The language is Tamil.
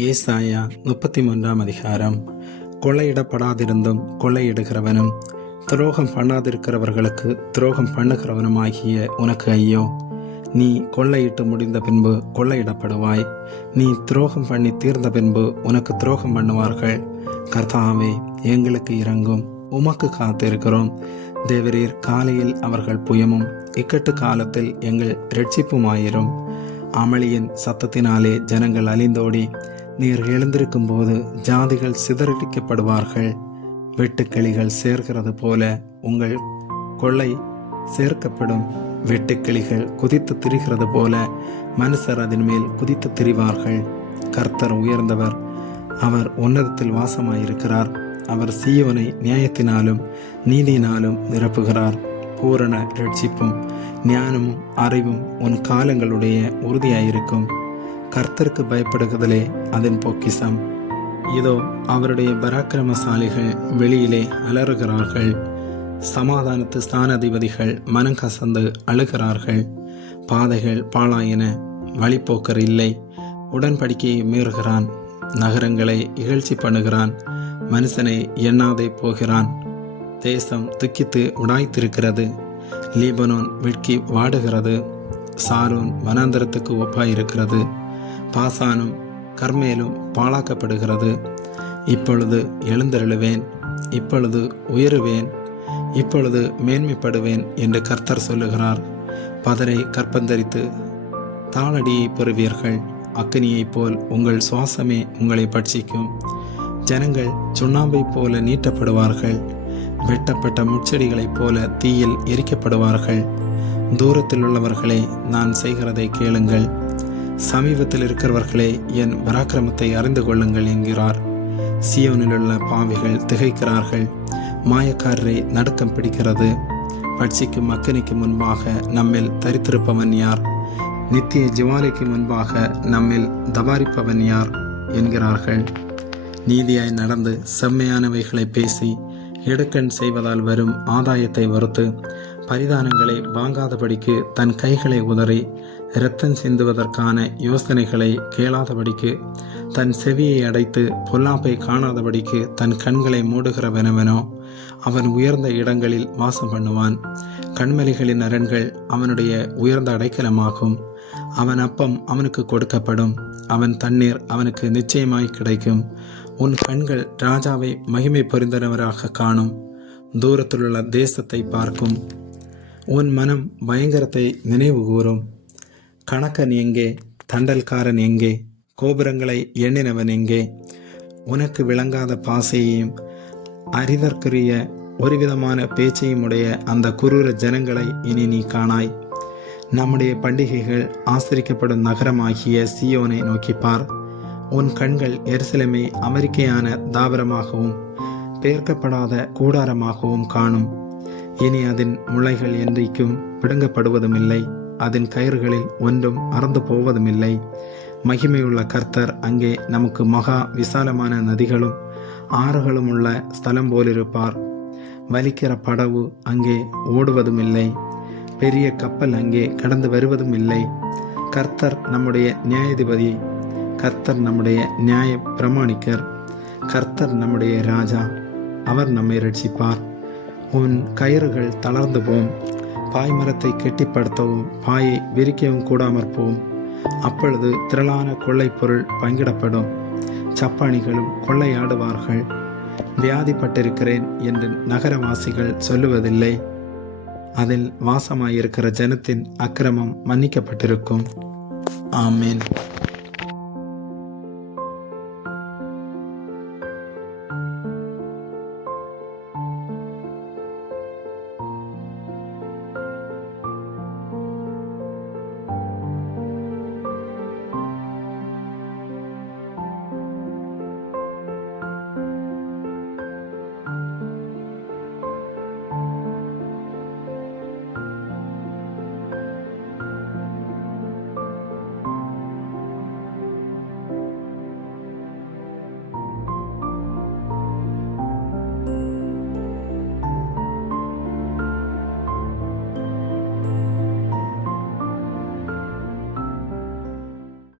ஏசாயா 33 அதிகாரம். கொள்ளையிடப்படாதிருந்தும் கொள்ளையிடுகிறவனும் துரோகம் பண்ணாதிருக்கிறவர்களுக்கு துரோகம் பண்ணுகிறவனுமாகிய உனக்கு ஐயோ! நீ கொள்ளையிட்டு முடிந்த பின்பு கொள்ளையிடப்படுவாய். நீ துரோகம் பண்ணி தீர்ந்த பின்பு உனக்கு துரோகம் பண்ணுவார்கள். கர்த்தாவே, எங்களுக்கு இரங்கும், உமக்கு காத்திருக்கிறோம். தேவரீர், காலையில் அவர்கள் புயமும் இக்கட்டு காலத்தில் எங்கள் இரட்சிப்புமாயிரும். அமளியின் சத்தத்தினாலே ஜனங்கள் அழிந்தோடி நீர் எழுந்திருக்கும் போது ஜாதிகள் சிதறடிக்கப்படுவார்கள். வெட்டுக்கிளிகள் சேர்க்கிறது போல உங்கள் கொள்ளை சேர்க்கப்படும். வெட்டுக்கிளிகள் குதித்து திரிகிறது போல மனுஷர் அதன் மேல் குதித்து திரிவார்கள். கர்த்தர் உயர்ந்தவர், அவர் உன்னதத்தில் வாசமாயிருக்கிறார். அவர் சீயோனை நியாயத்தினாலும் நீதியினாலும் நிரப்புகிறார். பூரண இரட்சிப்பும் ஞானமும் அறிவும் உன் காலங்களுடைய உறுதியாயிருக்கும். கர்த்தருக்கு பயப்படுகிறதலே அதன் பொக்கிஷம். இதோ அவருடைய பராக்கிரமசாலிகள் வெளியிலே அலறுகிறார்கள். சமாதானத்து ஸ்தானாதிபதிகள் மனங்கசந்து அழுகிறார்கள். பாதைகள் பாழாயின, வழிப்போக்கர் இல்லை. உடன்படிக்கையை மீறுகிறான். நகரங்களை இகழ்ச்சி பண்ணுகிறான். மனுஷனை எண்ணாதே போகிறான். தேசம் துக்கித்து உடாய்த்திருக்கிறது. லீபனோன் வெட்கி வாடுகிறது. சாரோன் வனாந்தரத்துக்கு ஒப்பாயிருக்கிறது. பாசானும் கர்மேலும் பாழாக்கப்படுகிறது. இப்பொழுது எழுந்தருளுவேன், இப்பொழுது உயருவேன், இப்பொழுது மேன்மைப்படுவேன் என்று கர்த்தர் சொல்லுகிறார். பதரை கற்பந்தரித்து தாளடியை பெறுவீர்கள். அக்கினியைப் போல் உங்கள் சுவாசமே உங்களை பட்சிக்கும். ஜனங்கள் சுண்ணாம்பை போல நீட்டப்படுவார்கள். வெட்டப்பட்ட முட்செடிகளைப் போல தீயில் எரிக்கப்படுவார்கள். தூரத்தில் உள்ளவர்களே, நான் செய்கிறதை கேளுங்கள். சமீபத்தில் இருக்கிறவர்களே, என் பராக்கிரமத்தை அறிந்து கொள்ளுங்கள் என்கிறார். சியோனில் உள்ள பாவிகள் திகைக்கிறார்கள். மாயக்காரரை நடுக்கம் பிடிக்கிறது. பட்சிக்கும் அக்கினிக்கு முன்பாக நம்மில் தரித்திருப்பவன் யார்? நித்திய ஜுவாலைக்கு முன்பாக நம்மில் தபாரிப்பவன் யார் என்கிறார்கள். நீதியாய் நடந்து செம்மையானவைகளை பேசி எடுக்கண் செய்வதால் வரும் ஆதாயத்தை வறுத்து பரிதானங்களை வாங்காதபடிக்கு தன் கைகளை உதறி இரத்தம் சிந்துவதற்கான யோசனைகளை கேளாதபடிக்கு தன் செவியை அடைத்து பொல்லாப்பை காணாதபடிக்கு தன் கண்களை மூடுகிறவனவனோ அவன் உயர்ந்த இடங்களில் வாசம் பண்ணுவான். கண்மலைகளின் அரண்கள் அவனுடைய உயர்ந்த அடைக்கலமாகும். அவன் அப்பம் அவனுக்கு கொடுக்கப்படும். அவன் தண்ணீர் அவனுக்கு நிச்சயமாய் கிடைக்கும். உன் கண்கள் ராஜாவை மகிமை பொருந்தனவராக காணும். தூரத்திலுள்ள தேசத்தை பார்க்கும். உன் மனம் பயங்கரத்தை நினைவு கூறும். கணக்கன் எங்கே? தண்டல்காரன் எங்கே? கோபுரங்களை எண்ணினவன் எங்கே? உனக்கு விளங்காத பாசையையும் அறிதற்குரிய ஒருவிதமான பேச்சையும் உடைய அந்த குரூர ஜனங்களை இனி நீ காணாய். நம்முடைய பண்டிகைகள் ஆசரிக்கப்படும் நகரமாகிய சீயோனை நோக்கிப்பார். உன் கண்கள் எருசலேமை அமெரிக்கையான தாவரமாகவும் பெயர்க்கப்படாத கூடாரமாகவும் காணும். இனி அதன் முளைகள் என்றைக்கும் பிடுங்கப்படுவதும் இல்லை. அதன் கயிறுகளில் ஒன்றும் அறந்து போவதுமில்லை. மகிமையுள்ள கர்த்தர் அங்கே நமக்கு மகா விசாலமான நதிகளும் ஆறுகளும் உள்ள ஸ்தலம் போலிருப்பார். வலிக்கிற படவு அங்கே ஓடுவதுமில்லை. பெரிய கப்பல் அங்கே கடந்து வருவதும் இல்லை. கர்த்தர் நம்முடைய நியாயாதிபதி. கர்த்தர் நம்முடைய நியாய பிரமாணிக்கர். கர்த்தர் நம்முடைய ராஜா. அவர் நம்மை ரட்சிப்பார். உன் கயிறுகள் தளர்ந்து போம். பாய்மரத்தை கெட்டிப்படுத்தவும் பாயை விரிக்கவும் கூடாமற் போம். அப்பொழுது திரளான கொள்ளை பொருள் பங்கிடப்படும். சப்பானிகளும் கொள்ளையாடுவார்கள். வியாதிப்பட்டிருக்கிறேன் என்று நகரவாசிகள் சொல்லுவதில்லை. அதில் வாசமாயிருக்கிற ஜனத்தின் அக்கிரமம் மன்னிக்கப்பட்டிருக்கும். ஆமேன்.